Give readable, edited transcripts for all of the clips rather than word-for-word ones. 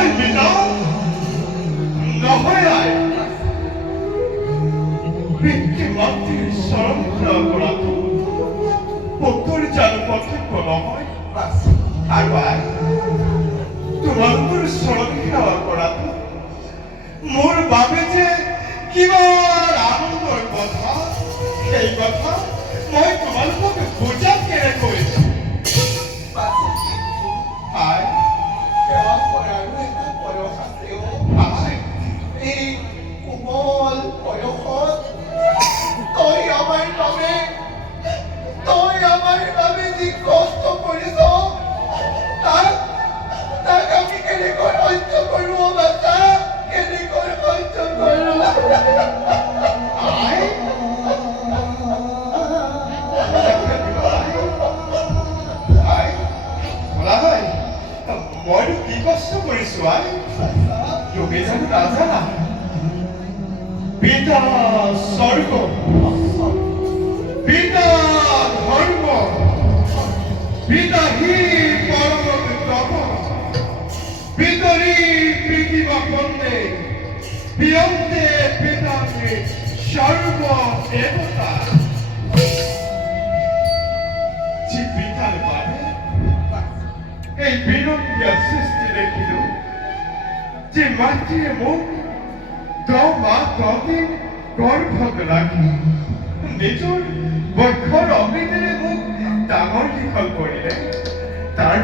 নহয় পিতা, নহয় আই। পিতৃ মাতৃৰ চৰণ সেৱা কৰাটো পুত্ৰৰ জানো পাৰ্থক্য নহয়? আৰু আই, তোমালোকৰ চৰণ সেৱা কৰাটো মোৰ বাবে যে কিমান আনন্দৰ কথা, সেই কথা মই তোমালোকক বুজাম কেনেকৈ? আই, সেৱা কৰাৰো এটা বয়স আছে আই, এই কোমল বয়সত তই আমাৰ বাবে যি কষ্ট কৰিছ তাক আমি কেনেকৈ সহ্য কৰোঁ বাচ্চা, কেনেকৈ সহ্য কৰোঁ? আই, আই, শুনা হয়, মইতো কি কষ্ট কৰিছো আই, তুমি জানো নাজানা? পিতা স্বৰ্গ, পিতা ধৰ্ম, পিতা হি পৰম তপ, পিতৰি পৃথিবী বন্দে, পিয়ন্তে পিতাকে সর্ব দেবতা। যে পিতার বাবে এই বিনন্দিয়া সৃষ্টি দেখিল, যে মাতৃয়ে মোক 10 মাহ 10 দিন গর্ভত রাখি নিজৰ বক্ষৰ অমৃতেৰে মোক ডাঙৰ দীঘল কৰিলে, তাৰ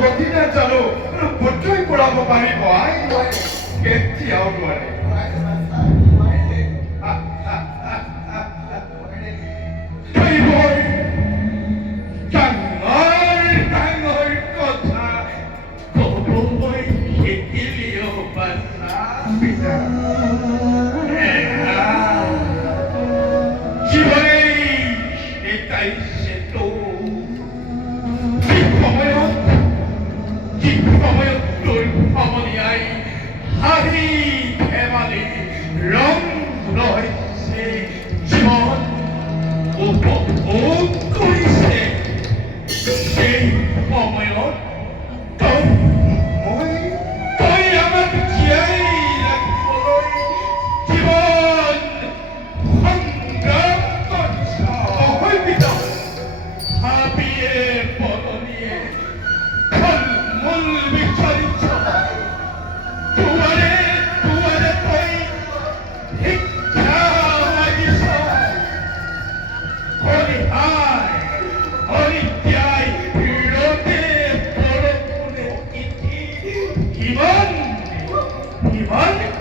প্ৰতিদান জানো পুত্ৰই কৰাব পাৰিব আই? কেতিয়াও নোৱাৰে। ডাঙৰ কথা কবলৈ শিকিলিও বাচ্চা। পিতা জীৱনেই শিকাইছে তো, যি সময়ত তোৰ সমনীয়াই হাঁহি ধেমালি ৰং লৈছে, জীৱন উপভোগ কৰিছে, সেই সময়ত তই আমাক জীয়াই ৰাখিবলৈ জীৱন সংগ্ৰাম কৰিছ। অহৈ পিতা, হাবিয়ে বননিয়ে ফল-মূল বিচাৰিছ, দুৱাৰে দুৱাৰে তই শিক্ষা মাগিছ, হৰিহাই হৰিত্যাই ৰ'দে বৰষুণে তিতি ইমান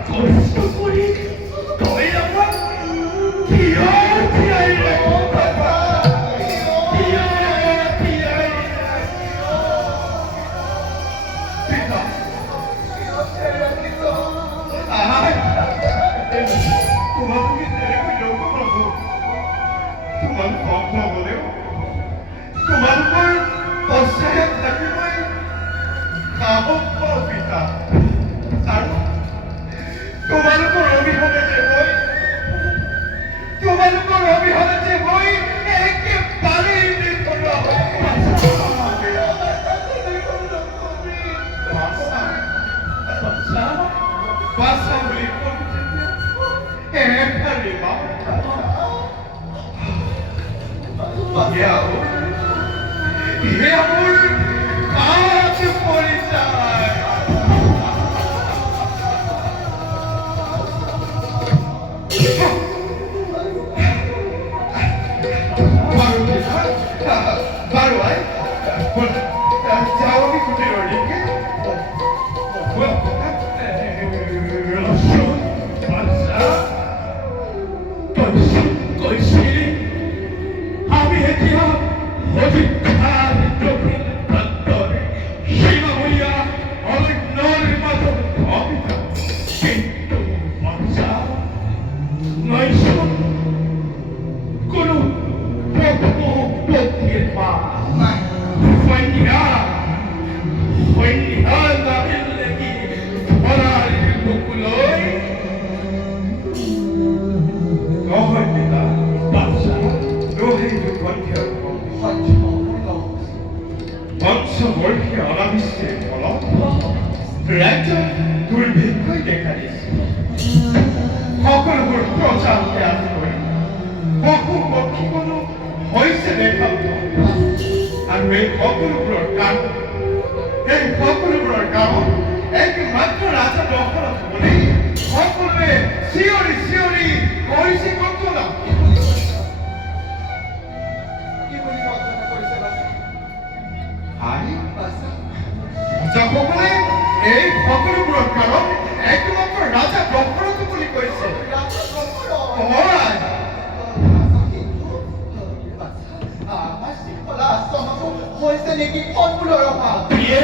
কষ্ট কৰি তই আমাক কিয় জীয়াই ৰাখিছ? পিতা, আই, তোমালোকে তেনেকৈ নক'ব। তোমালোক অন্ধ হ'লেও তোমালোকৰ পশ্চায়ত থাকি মই সাহস পাওঁ পিতা। আৰু তোমালোকৰ অবিহনে যে মই একেবাৰেই নিথৰুৱা হৈ বাচ্চা বুলি ক'লো যেতিয়া এষাৰি মাত এয়া মোৰ কাজ পৰিচয়। বাৰু আই, যাওঁ আমি কুটিৰৰ দিকে। কৈছিলি আমি এতিয়া অযোধ্যাৰ দক্ষিণ প্ৰান্তৰে সীমামূলীয়া অৰণ্যৰ মাজত ভ্ৰমিত, কিন্তু বাচ্চা নৈচোন কোনো পক্ষীৰ পা সন্ধ্যা নামিল নেকি ধৰাৰ বুকুলৈ? নহয় পিতা, বাচ্চা নহয় পঞ্চবৰ্ষীয় অনাবিষ্টের ফলত ৰাজ্যত দুৰ্ভিক্ষই দেখা দিছে। সকলোবোৰ প্ৰজাকে আদি কৰি পশু পক্ষীসমূহ হৈছে দেখা পোৱা। আৰু এই সকলোবোৰৰ কাৰণ একমাত্ৰ ৰাজা দশৰথ বুলি সকলোৱে চিঞৰি চিঞৰি কৰিছে ঘটনা। কি বুলি ঘটনা কৰিছে বাচা? আৰে বাচা? সকলে এই সকলোবোৰৰ কাৰণ একমাত্ৰ ৰাজা দশৰথ বুলি কৈছে। ৰাজা দশৰথ? হয়। বাচা কিন্তু বাচা আমাৰ শৃংখলা আশ্ৰমতো হৈছে নেকি ফল মূলৰ অভাৱ? প্ৰিয়ে